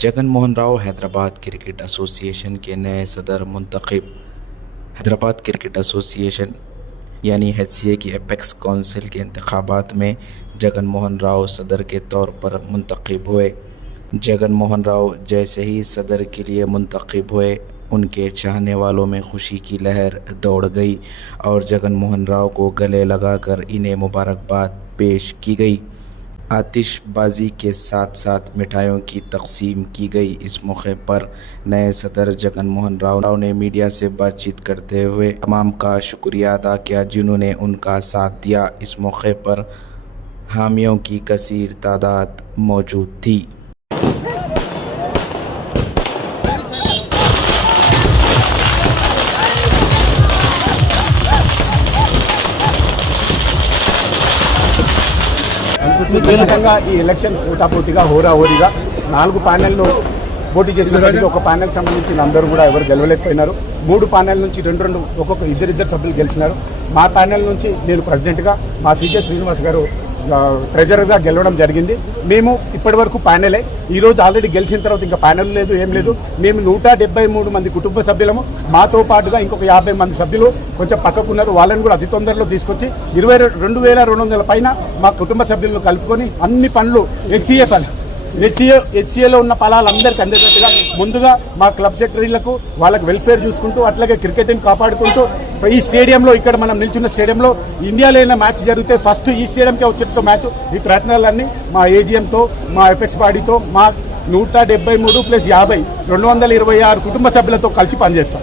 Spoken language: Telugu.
जगन मोहन राव हैदराबाद क्रिकेट एसोसिएशन के नए सदर मुंतखब। हैदराबाद क्रिकेट एसोसिएशन यानी HCA की एपेक्स काउंसिल के इंतखाबात में जगन मोहन राव सदर के तौर पर मुंतखब हुए। जगन मोहन राव जैसे ही सदर के लिए मुंतखब हुए, उनके चाहने वालों में खुशी की लहर दौड़ गई और जगन मोहन राव को गले लगाकर इन्हें मुबारकबाद पेश की गई। आतिशबाजी के साथ साथ मिठाइयों की तकसीम की गई। इस मौके पर नए सदर जगन मोहन राव ने मीडिया से बातचीत करते हुए तमाम का शुक्रिया अदा किया जिन्होंने उनका साथ दिया। इस मौके पर हामियों की कसीर तादाद मौजूद थी। ఖచ్చితంగా ఈ ఎలక్షన్ పోటాపోటీగా హోరాహోరీగా 4 ప్యానెల్లో పోటీ చేసినప్పటికీ ఒక ప్యానెల్ సంబంధించిన అందరూ కూడా ఎవరు గెలవలేకపోయినారు. 3 ప్యానెల్ నుంచి రెండు ఒక్కొక్క ఇద్దరు సభ్యులు గెలిచినారు. మా ప్యానెల్ నుంచి నేను ప్రెసిడెంట్గా, మా సికే శ్రీనివాస్ గారు ట్రెజరర్గా గెలవడం జరిగింది. మేము ఇప్పటివరకు ప్యానెలే. ఈరోజు ఆల్రెడీ గెలిచిన తర్వాత ఇంకా ప్యానెల్ లేదు, ఏం లేదు. మేము 173 మంది కుటుంబ సభ్యులము. మాతో పాటుగా ఇంకొక 50 మంది సభ్యులు కొంచెం పక్కకున్నారు. వాళ్ళని కూడా అతి తొందరలో తీసుకొచ్చి 22,200 పైన మా కుటుంబ సభ్యులను కలుపుకొని అన్ని పనులు హెచ్సిఏలో ఉన్న పొలాలందరికీ అందేటట్టుగా ముందుగా మా క్లబ్ సెక్రటరీలకు వాళ్ళకి వెల్ఫేర్ చూసుకుంటూ, అట్లాగే క్రికెట్ని కాపాడుకుంటూ ఈ స్టేడియంలో, ఇక్కడ మనం నిల్చున్న స్టేడియంలో ఇండియాలో ఏమైనా మ్యాచ్ జరిగితే ఫస్ట్ ఈ స్టేడియంకే వచ్చేట్టు మ్యాచ్ ఈ ప్రయత్నాలన్నీ మా ఏజీఎంతో, మా ఎపెక్స్ బాడీతో, మా 173 + 50 226 కుటుంబ సభ్యులతో కలిసి పనిచేస్తాం.